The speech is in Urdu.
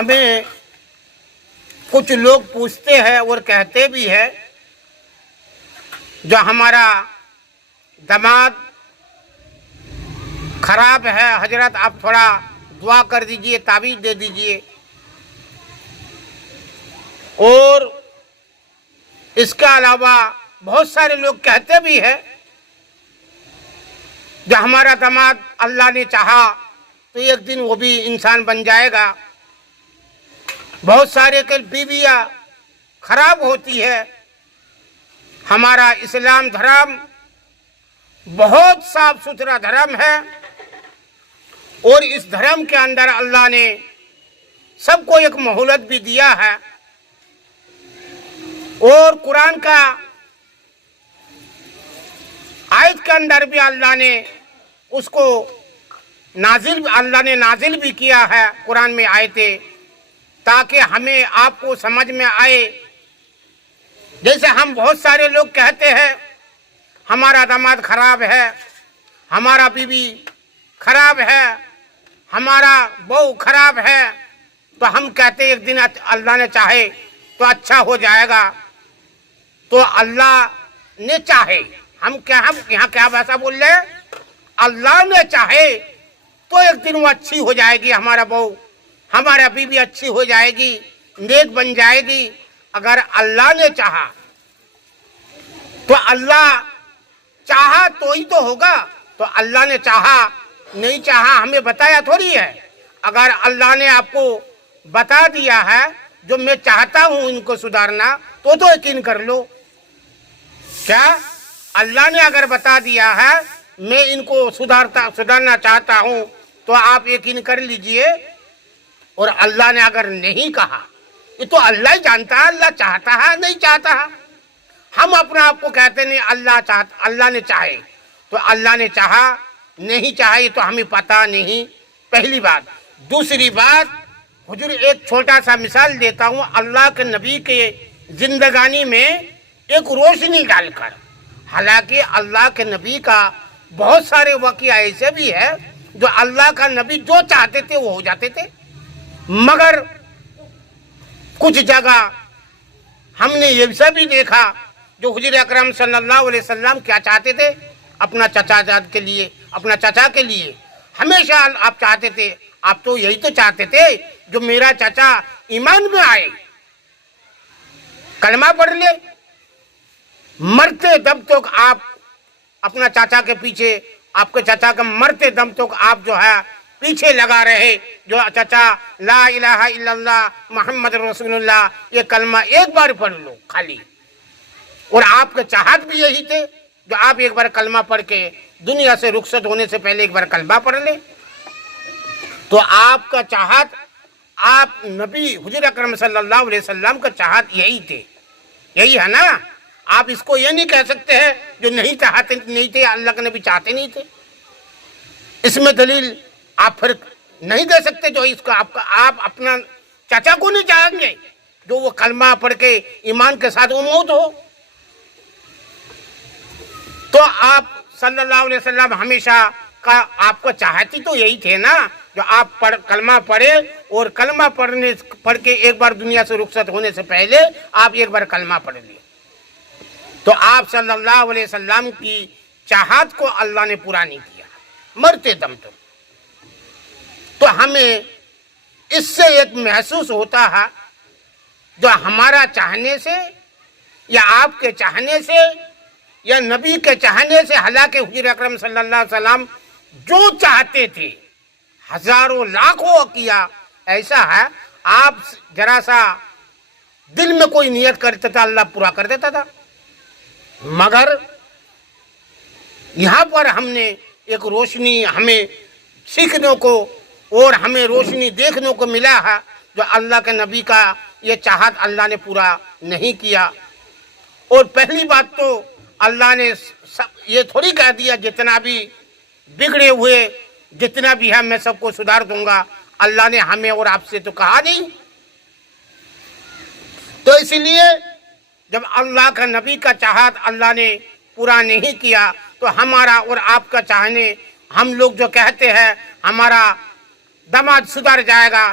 ہمیں کچھ لوگ پوچھتے ہیں اور کہتے بھی ہے جو ہمارا دماغ خراب ہے حضرت آپ تھوڑا دعا کر دیجئے، تعویذ دے دیجئے. اور اس کے علاوہ بہت سارے لوگ کہتے بھی ہیں جو ہمارا دماغ اللہ نے چاہا تو ایک دن وہ بھی انسان بن جائے گا. بہت سارے کے بیویاں خراب ہوتی ہے. ہمارا اسلام دھرم بہت صاف ستھرا دھرم ہے اور اس دھرم کے اندر اللہ نے سب کو ایک مہلت بھی دیا ہے. اور قرآن کا آیت کے اندر بھی اللہ نے اس کو نازل بھی کیا ہے قرآن میں آیتیں، تاکہ ہمیں آپ کو سمجھ میں آئے. جیسے ہم بہت سارے لوگ کہتے ہیں ہمارا داماد خراب ہے، ہمارا بیوی خراب ہے، ہمارا بہو خراب ہے، تو ہم کہتے ایک دن اللہ نے چاہے تو اچھا ہو جائے گا. تو اللہ نے چاہے، ہم یہاں کیا بھاشا بول رہے ہیں؟ اللہ نے چاہے تو ایک دن وہ اچھی ہو جائے گی، ہمارا بہو ہمارا بیوی اچھی ہو جائے گی، نیک بن جائے گی. اگر اللہ نے چاہا تو اللہ چاہا تو ہی تو ہوگا. تو اللہ نے چاہا نہیں چاہا ہمیں بتایا تھوڑی ہے. اگر اللہ نے آپ کو بتا دیا ہے جو میں چاہتا ہوں ان کو سدھارنا تو یقین کر لو. کیا اللہ نے اگر بتا دیا ہے میں ان کو سدھارنا چاہتا ہوں تو آپ یقین کر لیجئے. اور اللہ نے اگر نہیں کہا یہ تو اللہ ہی جانتا ہے، اللہ چاہتا ہے نہیں چاہتا ہے. ہم اپنا آپ کو کہتے نہیں اللہ نے چاہے تو اللہ نے چاہا نہیں چاہا یہ تو ہمیں پتہ نہیں. پہلی بات. دوسری بات، حضور ایک چھوٹا سا مثال دیتا ہوں اللہ کے نبی کے زندگانی میں ایک روشنی ڈال کر. حالانکہ اللہ کے نبی کا بہت سارے واقعہ ایسے بھی ہے جو اللہ کا نبی جو چاہتے تھے وہ ہو جاتے تھے. مگر کچھ جگہ ہم نے یہ سب بھی دیکھا جو حضور اکرم صلی اللہ علیہ وسلم کیا چاہتے تھے اپنا چچا جاد کے لیے، اپنا چچا کے لیے ہمیشہ آپ چاہتے تھے، آپ تو یہی تو چاہتے تھے جو میرا چچا ایمان میں آئے، کلمہ پڑھ لے. مرتے دم تک آپ اپنا چاچا کے پیچھے، آپ کے چچا کا مرتے دم تک آپ جو ہے پیچھے لگا رہے جو چچا لا الہ الا اللہ محمد رسول اللہ یہ کلمہ ایک بار پڑھ لو خالی. اور آپ کے چاہت بھی یہی تھے جو آپ ایک بار کلمہ پڑھ کے دنیا سے رخصت ہونے سے پہلے ایک بار کلمہ پڑھ لیں. تو آپ کا چاہت، آپ نبی حضور اکرم صلی اللہ علیہ وسلم کا چاہت یہی تھے، یہی ہے نا. آپ اس کو یہ نہیں کہہ سکتے ہیں جو نہیں چاہتے نہیں تھے اللہ کے نبی چاہتے نہیں تھے. اس میں دلیل آپ پھر نہیں دے سکتے جو اس کو آپ اپنا چچا کو نہیں چاہیں گے جو وہ کلمہ پڑھ کے ایمان کے ساتھ وہ موت ہو. تو آپ صلی اللہ علیہ وسلم ہمیشہ کا آپ کو چاہتی تو یہی تھے نا جو آپ کلمہ پڑھے اور کلمہ پڑھ کے ایک بار دنیا سے رخصت ہونے سے پہلے آپ ایک بار کلمہ پڑھ لیے. تو آپ صلی اللہ علیہ وسلم کی چاہت کو اللہ نے پورا نہیں کیا مرتے دم تک. تو ہمیں اس سے ایک محسوس ہوتا ہے جو ہمارا چاہنے سے یا آپ کے چاہنے سے یا نبی کے چاہنے سے، حالانکہ حضور اکرم صلی اللہ علیہ وسلم جو چاہتے تھے ہزاروں لاکھوں کیا. ایسا ہے آپ ذرا سا دل میں کوئی نیت کرتا تھا اللہ پورا کر دیتا تھا. مگر یہاں پر ہم نے ایک روشنی ہمیں سیکھنے کو اور ہمیں روشنی دیکھنے کو ملا ہے جو اللہ کے نبی کا یہ چاہت اللہ نے پورا نہیں کیا. اور پہلی بات تو اللہ نے یہ تھوڑی کہہ دیا جتنا بھی بگڑے ہوئے جتنا بھی ہے میں سب کو سدھار دوں گا. اللہ نے ہمیں اور آپ سے تو کہا نہیں. تو اسی لیے جب اللہ کا نبی کا چاہت اللہ نے پورا نہیں کیا تو ہمارا اور آپ کا چاہنے، ہم لوگ جو کہتے ہیں ہمارا داماد سدھر جائے گا